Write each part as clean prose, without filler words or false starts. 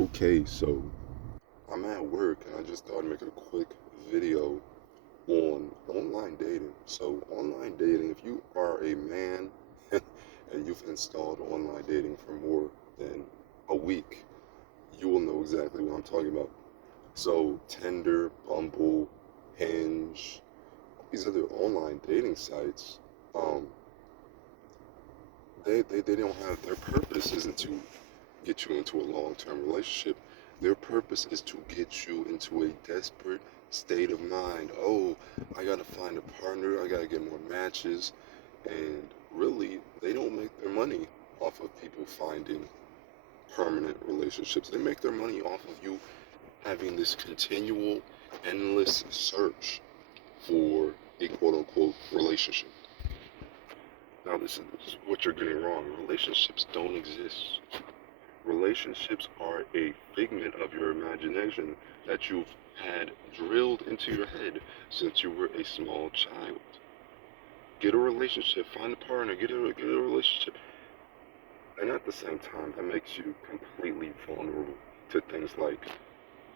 Okay, so I'm at work and I just thought I'd make a quick video on online dating. So, online dating, if you are a man and you've installed online dating for more than a week, you will know exactly what I'm talking about. So, Tinder, Bumble, Hinge, these other online dating sites, um, they don't have their purpose isn't to get you into a long-term relationship. Their purpose is to get you into a desperate state of mind. Oh, I gotta find a partner. I gotta get more matches. And really, they don't make their money off of people finding permanent relationships. They make their money off of you having this continual, endless search for a quote-unquote relationship. Now, this is what you're getting wrong. Relationships don't exist. Relationships are a figment of your imagination that you've had drilled into your head since you were a small child. Get a relationship, find a partner, get a relationship. And at the same time, that makes you completely vulnerable to things like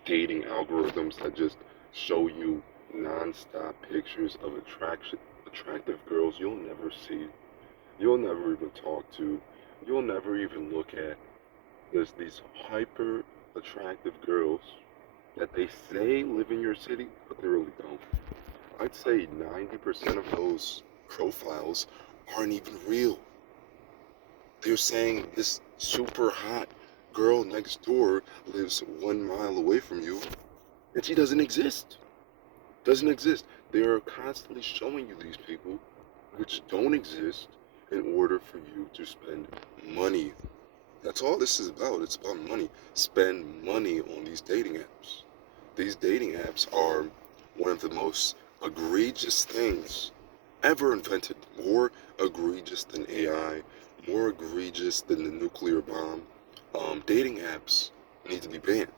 dating algorithms that just show you non-stop pictures of attractive girls you'll never see, you'll never even talk to, you'll never even look at. There's these hyper attractive girls that they say live in your city, but they really don't. I'd say 90% of those profiles aren't even real. They're saying this super hot girl next door lives 1 mile away from you, and she doesn't exist. Doesn't exist. They are constantly showing you these people which don't exist in order for you to spend money. That's all this is about. It's about money. Spend money on these dating apps. These dating apps are one of the most egregious things ever invented. More egregious than AI, more egregious than the nuclear bomb. Dating apps need to be banned.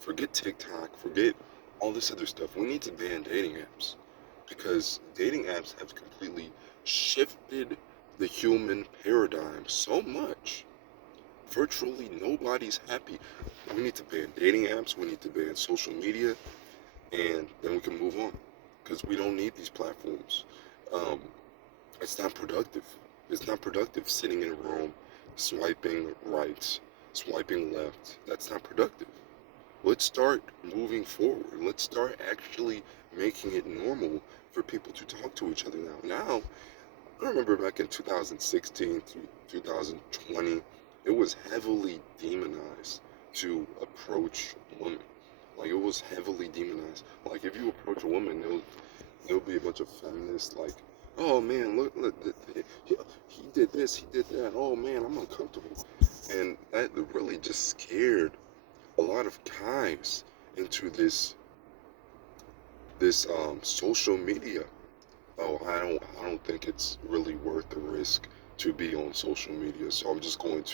Forget TikTok, forget all this other stuff. We need to ban dating apps because dating apps have completely shifted the human paradigm so much. Virtually nobody's happy. We need to ban dating apps, we need to ban social media, and then we can move on because we don't need these platforms. Um, it's not productive. It's not productive sitting in a room, swiping right, swiping left. That's not productive. Let's start moving forward. Let's start actually making it normal for people to talk to each other now. Now, I remember back in 2016 through 2020, it was heavily demonized to approach women. Like, it was heavily demonized. Like, if you approach a woman, there'll be a bunch of feminists like, oh man, look, he did this, he did that. Oh man, I'm uncomfortable. And that really just scared a lot of guys into this social media. Oh, I don't think it's really worth the risk to be on social media. So I'm just going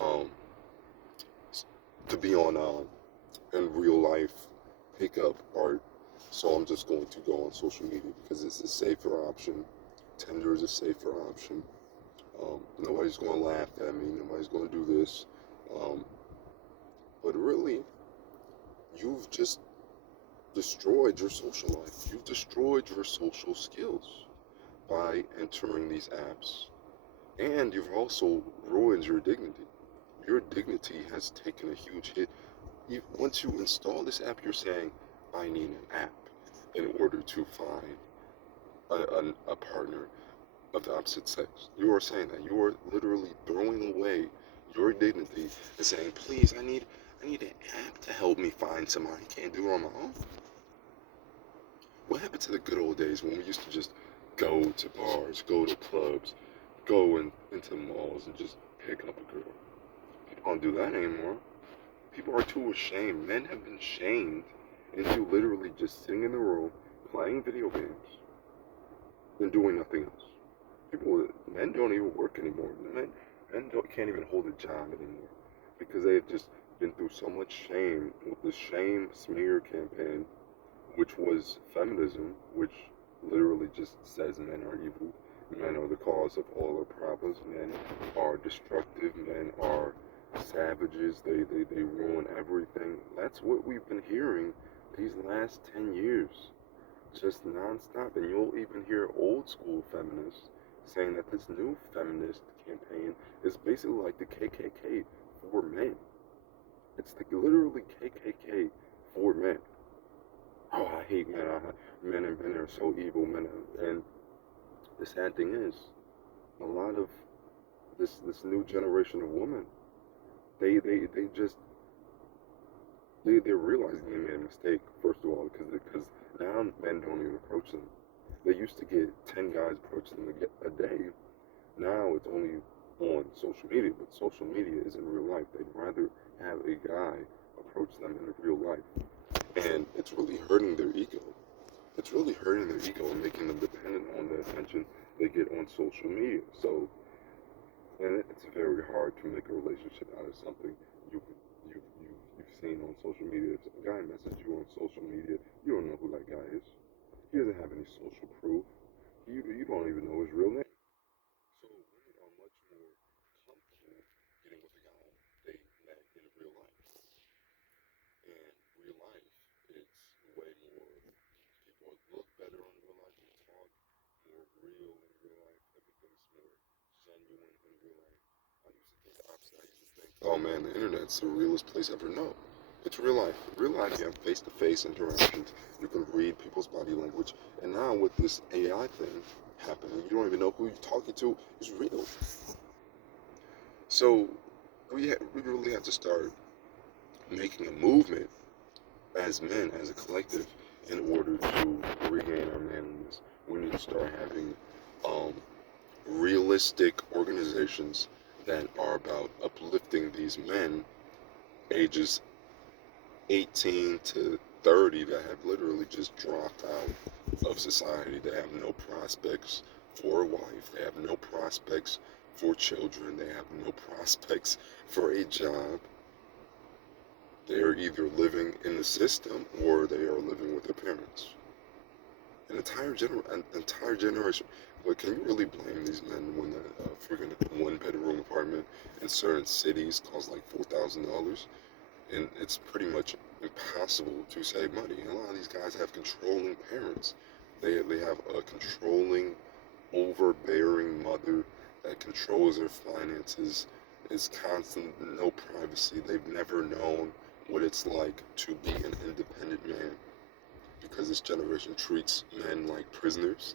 um to be on in real life pickup art. So I'm just going to go on social media because it's a safer option. Tinder is a safer option. Nobody's going to laugh at me. Nobody's going to do this. Um, but really, you've just destroyed your social life. You've destroyed your social skills by entering these apps. And you've also ruined your dignity. Your dignity has taken a huge hit. Once you install this app, you're saying, I need an app in order to find a partner of the opposite sex. You are saying that. You are literally throwing away your dignity and saying, please, I need an app to help me find somebody. I can't do it on my own. What happened to the good old days when we used to just go to bars, go to clubs, into malls and just pick up a girl? People don't do that anymore. People are too ashamed. Men have been shamed into literally just sitting in the room, playing video games, and doing nothing else. Men don't even work anymore. Can't even hold a job anymore because they've just been through so much shame with the shame smear campaign, which was feminism, which literally just says men are evil. Men are the cause of all our problems. Men are destructive. Men are savages. They ruin That's what we've been hearing these last 10 years, just nonstop. And you'll even hear old school feminists saying that this new feminist campaign is basically like the KKK for men. It's like literally KKK for men. Oh, I hate men. Men and men are so evil. And the sad thing is, a lot of this new generation of women, they just they're realizing they made a mistake, first of all, because now men don't even approach them. They used to get 10 guys approaching them a day. Now it's only on social media, but social media isn't real life. They'd rather have a guy approach them in real life. And it's really hurting their ego. It's really hurting their ego and making them dependent on the attention they get on social media. So, and it's very hard to make a relationship out of something you've seen on social media. If a guy messages you on social media, you don't know who that guy is. He doesn't have any social proof. You don't even know his real name. So women are much more comfortable getting with a guy they met in real life. And real life, it's way more, people look better on real life and talk more real in real life. Everything's more genuine in real life. I used to think the opposite. I used to think, oh man, the internet's the realest place ever. No, it's real life. Real life, you have face-to-face interactions. You can read people's body language. And now with this AI thing happening, you don't even know who you're talking to is real. So we really have to start making a movement as men, as a collective, in order to regain our manliness. We need to start having um, realistic organizations that are about uplifting these men ages 18 to 30 that have literally just dropped out of society. They have no prospects for a wife. They have no prospects for children. They have no prospects for a job. They are either living in the system or they are living with their parents. An entire generation. But can you really blame these men when a freaking one-bedroom apartment in certain cities costs like $4,000? And it's pretty much impossible to save money. And a lot of these guys have controlling parents. They have a controlling, overbearing mother that controls their finances, is constant, no privacy. They've never known what it's like to be an independent man because this generation treats men like prisoners.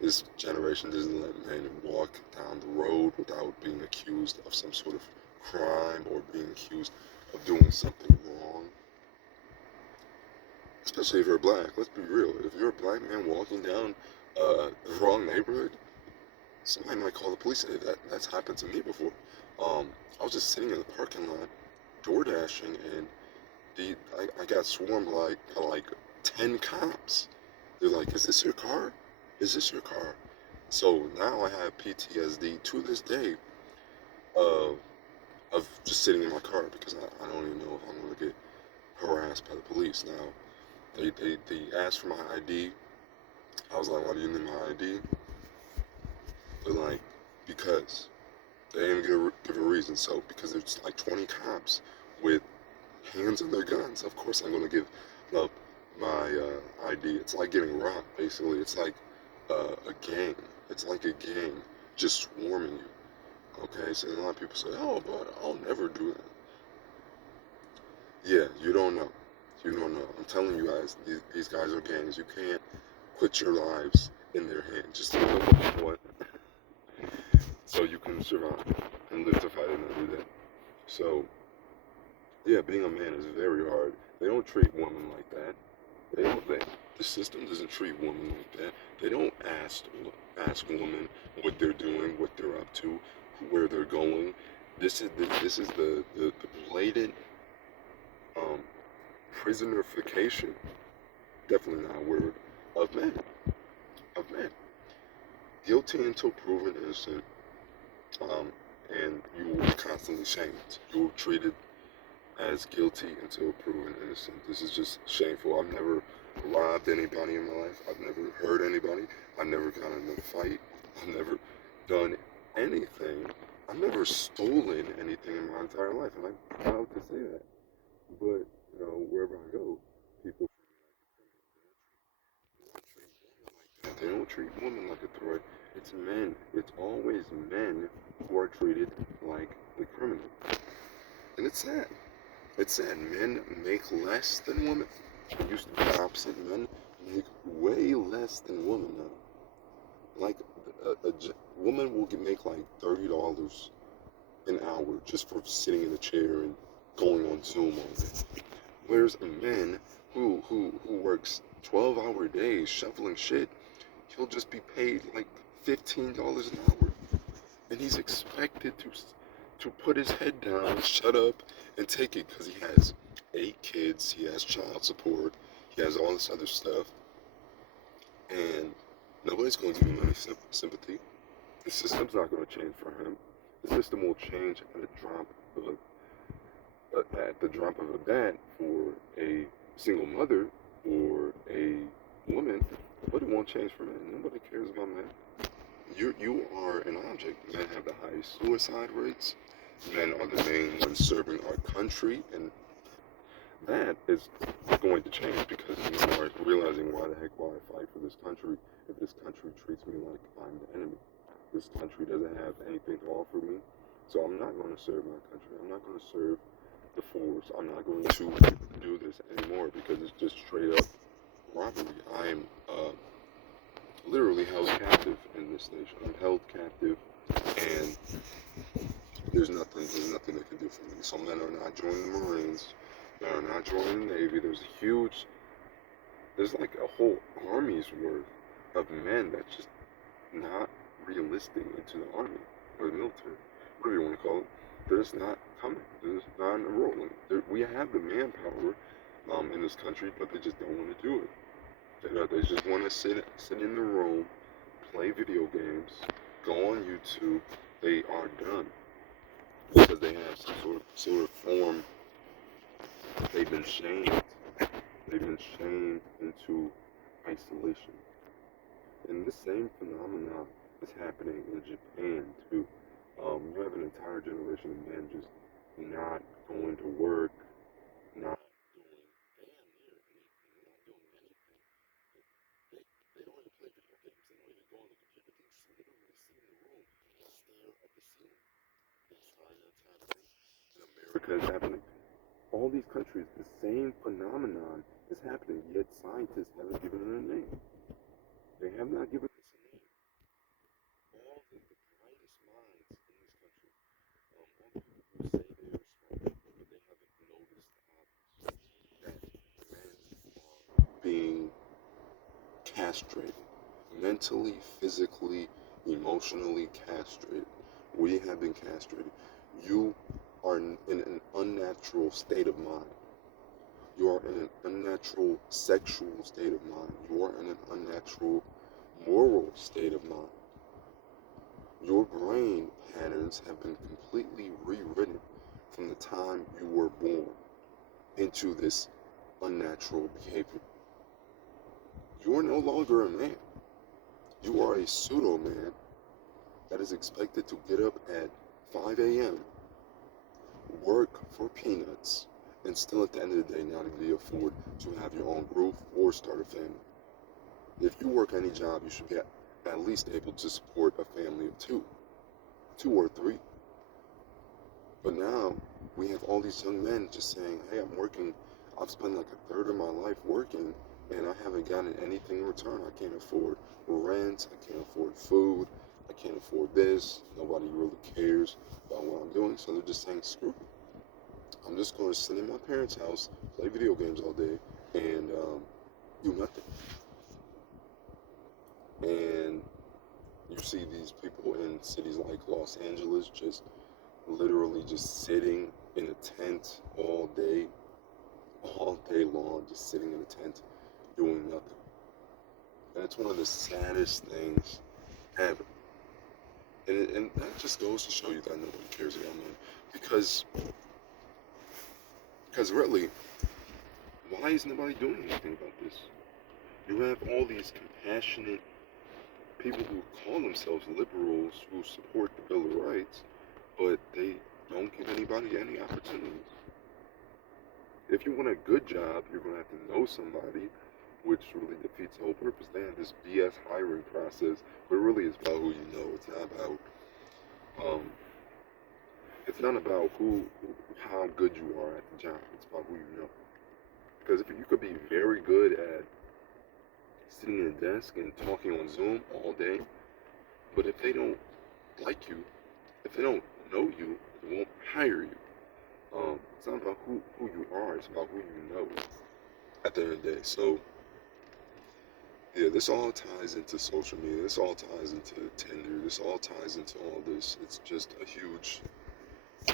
This generation doesn't let men walk down the road without being accused of some sort of crime or being accused of doing something wrong. Especially if you're black. Let's be real. If you're a black man walking down the wrong neighborhood, somebody might call the police. That's happened to me before. I was just sitting in the parking lot, door dashing, and I got swarmed by like 10 cops. They're like, "Is this your car? Is this your car?" So now I have PTSD to this day of just sitting in my car because I don't even know if I'm gonna get harassed by the police. Now they asked for my ID. I was like, "Why do you need my ID?" They're like, "Because." They didn't give a reason. So because there's like 20 cops with hands on their guns, of course I'm gonna give up my ID. It's like getting robbed, basically. It's like a gang. It's like a gang just swarming you. Okay, so a lot of people say, "Oh, but I'll never do that." Yeah, you don't know. You don't know. I'm telling you guys, these guys are gangs. You can't put your lives in their hands. Just do what so you can survive and live to fight another day. So yeah, being a man is very hard. They don't treat women like that. They don't. The system doesn't treat women like that. They don't ask women what they're doing, what they're up to, where they're going. This is the blatant um, prisonerification. Definitely not a word of men. Of men, guilty until proven innocent, um, and you will be constantly shamed. You will be treated as guilty until proven innocent. This is just shameful. I've never robbed anybody in my life. I've never hurt anybody. I've never gotten in a fight. I've never done anything. I've never stolen anything in my entire life, and I'm proud to say that. But right? It's men. It's always men who are treated like the criminal. And it's sad. It's sad. Men make less than women. It used to be the opposite. Men make way less than women now. Like a woman will make like $30 an hour just for sitting in a chair and going on Zoom all day. Whereas a man who works 12-hour days shoveling shit, he'll just be paid like $15 an hour, and he's expected to put his head down, shut up, and take it because he has 8 kids, he has child support, he has all this other stuff, and nobody's going to give him any sympathy. The system's not going to change for him. The system will change at the drop of a bat for a single mother or a woman, but it won't change for men. Nobody cares about men. You are an object. Men have the highest suicide rates. Men are the main ones serving our country, and that is going to change because men are realizing why the heck would I fight for this country if this country treats me like I'm the enemy. This country doesn't have anything to offer me, so I'm not going to serve my country. I'm not going to serve the force. I'm not going to do this anymore because it's just straight up robbery. I am literally held captive in this nation. I'm held captive, and there's nothing they can do for me. So men are not joining the Marines. Men are not joining the Navy. There's like a whole army's worth of men that's just not realistic into the army or the military, whatever you want to call it. They're just not coming. They're just not enrolling. We have the manpower in this country, but they just don't want to do it. They just want to sit in the room, play video games, go on YouTube. They are done because they have some sort of form. They've been shamed. They've been shamed into isolation. And this same phenomenon is happening in Japan too. You have an entire generation of men just not going to work, not doing damn near anything, not doing anything. They don't even play video games. They don't even go on the computer. They just literally sit in the room and stare at the ceiling. In China, it's happening. In America, it's happening. All these countries, the same phenomenon is happening, yet scientists haven't given it a name. They have not given this a name. All the brightest minds in this country, all the people who say they are smart, but they haven't noticed the obvious, that men are being castrated, mentally, physically, emotionally castrated. We have been castrated. You are in an unnatural state of mind. You are in an unnatural sexual state of mind. You are in an unnatural moral state of mind. Your brain patterns have been completely rewritten from the time you were born into this unnatural behavior. You are no longer a man. You are a pseudo man that is expected to get up at 5 a.m., work for peanuts, and still at the end of the day not even afford to have your own roof or start a family. If you work any job, you should be at least able to support a family of two or three. But now we have all these young men just saying, hey, I'm working, I've spent like a third of my life working, and I haven't gotten anything in return. I can't afford rent, I can't afford food, I can't afford this, nobody really cares about what I'm doing, so they're just saying, screw it. I'm just going to sit in my parents' house, play video games all day, and do nothing. And you see these people in cities like Los Angeles just literally just sitting in a tent all day long, just sitting in a tent doing nothing. And it's one of the saddest things ever. And that just goes to show you that nobody cares about men. Because really, why is nobody doing anything about this? You have all these compassionate people who call themselves liberals who support the Bill of Rights, but they don't give anybody any opportunities. If you want a good job, you're going to have to know somebody, which really defeats the whole purpose. They have this BS hiring process, but really it's about who you know. Um, it's not about how good you are at the job. It's about who you know. Because if you could be very good at sitting at a desk and talking on Zoom all day, but if they don't like you, if they don't know you, they won't hire you. It's not about who you are, it's about who you know at the end of the day. So, yeah, this all ties into social media, this all ties into Tinder, this all ties into all this. It's just a huge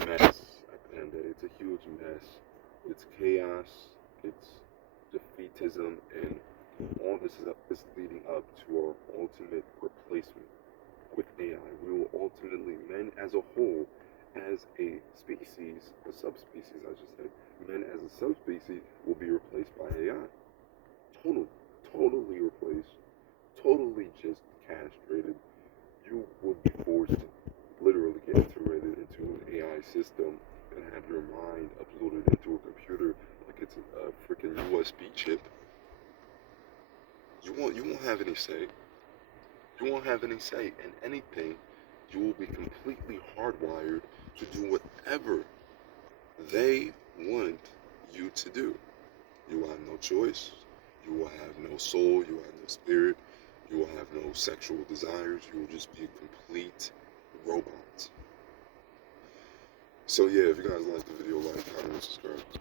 mess at the end of the day. It's a huge mess. It's chaos, it's defeatism, and all this is leading up to our ultimate replacement with AI. We will ultimately, men as a whole, as a species, a subspecies, I should say, men as a subspecies will be replaced by AI. Total, totally replaced, totally just castrated. You will be forced to literally get integrated into an AI system and have your mind uploaded into a computer like it's a freaking USB chip. You won't have any say. You won't have any say in anything. You will be completely hardwired to do whatever they want you to do. You will have no choice. You will have no soul. You will have no spirit. You will have no sexual desires. You will just be a complete robot. So yeah, if you guys like the video, like, comment, and subscribe.